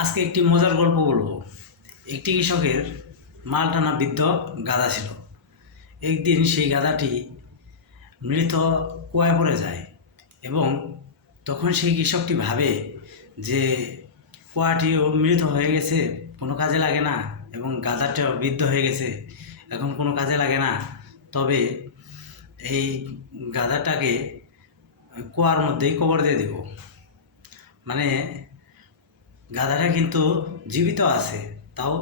আজকে একটি মজার গল্প বলবো। একটি কৃষকের মাল টানা বৃদ্ধ গাধা ছিল। একদিন সেই গাধাটি মৃত কুয়ায় পড়ে যায় এবং তখন সেই কৃষকটি ভাবে যে কুয়াটিও মৃত হয়ে গেছে, কোনো কাজে লাগে না, এবং গাধাটাও বৃদ্ধ হয়ে গেছে, এখন কোনো কাজে লাগে না। তবে এই গাধাটাকে কুয়ার মধ্যেই কবর দিয়ে দেব। মানে গাধাটা কিন্তু জীবিত আছে, তাও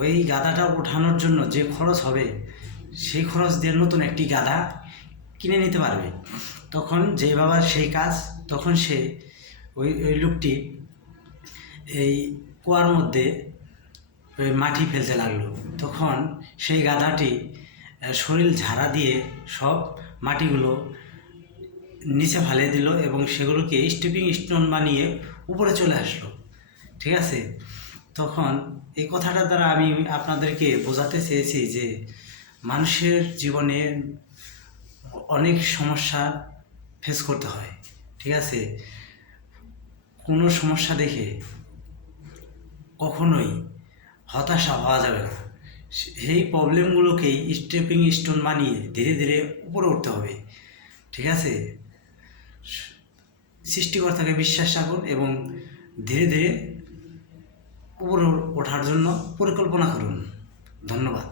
ওই গাধাটা ওঠানোর জন্য যে খরচ হবে সেই খরচ দিয়ে নতুন একটি গাধা কিনে নিতে পারবে। তখন যে বাবার সেই কাজ, তখন সে ওই লোকটি এই কুয়ার মধ্যে ওই মাটি ফেলতে লাগলো। তখন সেই গাধাটি শরীর ঝাড়া দিয়ে সব মাটিগুলো নিচে ফেলে দিল এবং সেগুলোকে স্টেপিং স্টোন বানিয়ে উপরে চলে আসলো। ঠিক আছে, তখন এই কথাটার দ্বারা আমি আপনাদেরকে বোঝাতে চেয়েছি যে মানুষের জীবনে অনেক সমস্যা ফেস করতে হয়। ঠিক আছে, কোনো সমস্যা দেখে কখনোই হতাশা হওয়া যাবে না। সেই প্রবলেমগুলোকেই স্টেপিং স্টোন বানিয়ে ধীরে ধীরে উপরে উঠতে হবে। ঠিক আছে, সৃষ্টিকর্তাকে বিশ্বাস রাখুন এবং ধীরে ধীরে উপরে ওঠার জন্য পরিকল্পনা করুন। ধন্যবাদ।